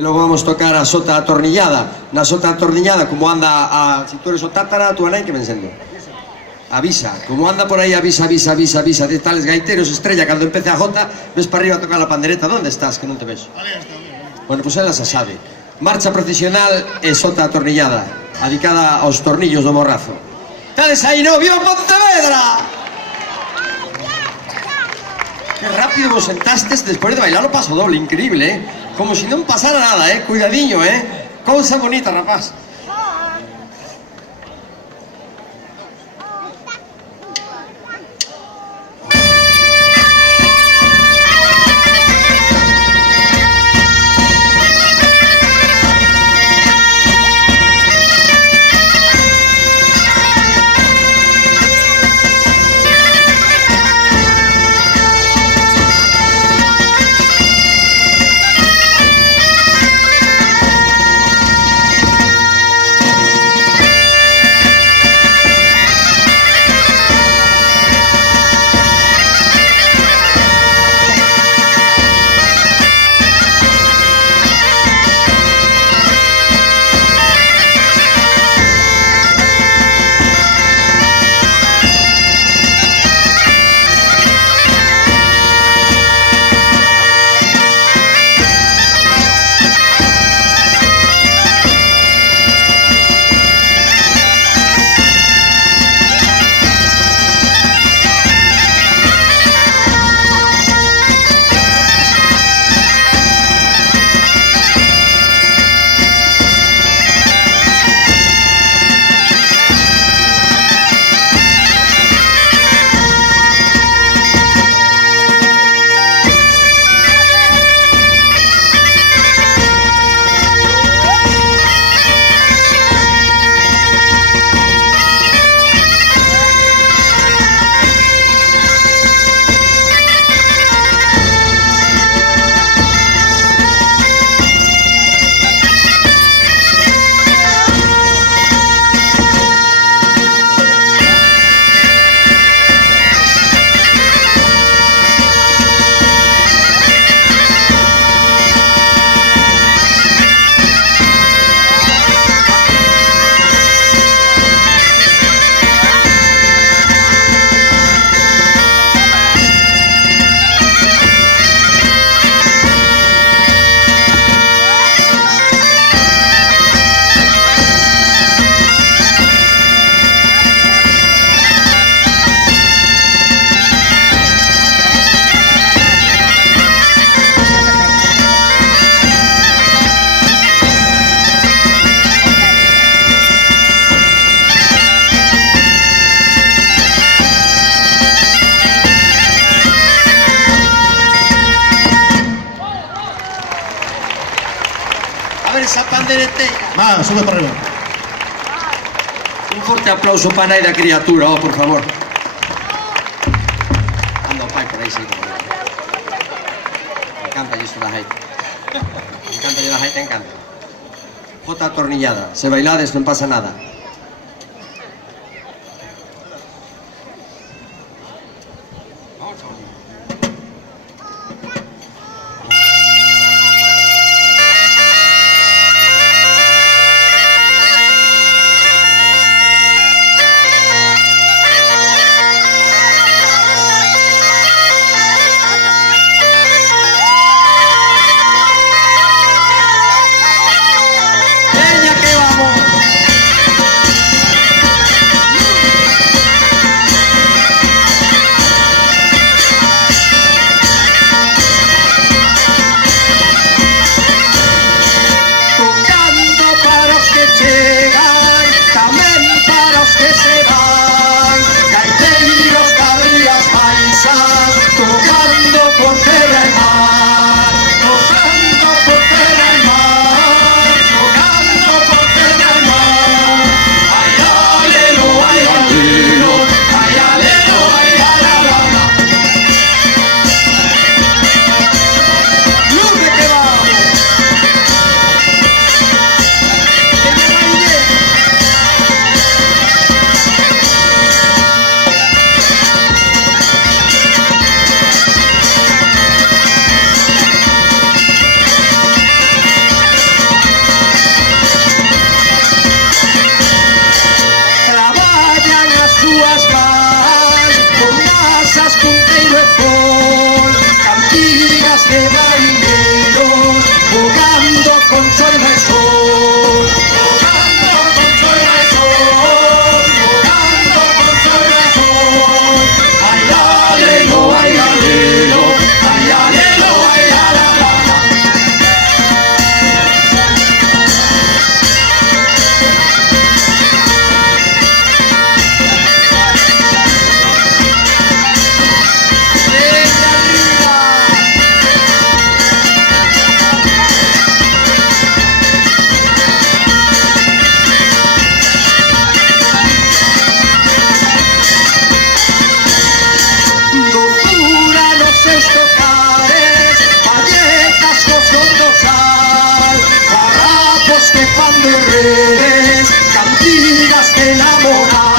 E logo vamos tocar a sota atornillada. Na sota atornillada, como anda a... Si tú eres o tátara, a túa nai que ven sendo. Avisa, como anda por aí, avisa, avisa, avisa, avisa. De tales gaiteros, estrella, cando empece a jota, ves para arriba a tocar a pandereta. Donde estás, que non te ves? Bueno, pues ela se sabe. Marcha procesional e sota atornillada, adicada aos tornillos do morrazo. Tales aí, no, viva Pontevedra! Que rápido vos sentastes despois de bailar o paso doble, increíble, eh? Como si non pasara nada, eh? Cuidadiño, eh? Cousa bonita, rapaz. Esa pandereteira. Va, sube para arriba. Un forte aplauso para a nai da criatura, oh, por favor. Anda o pai por aí, sí. Me encanta isto da jaita. Me encanta da jaita, encanta. Jota atornillada. Se bailades non pasa nada. que cuando redes cantigas te enamoras.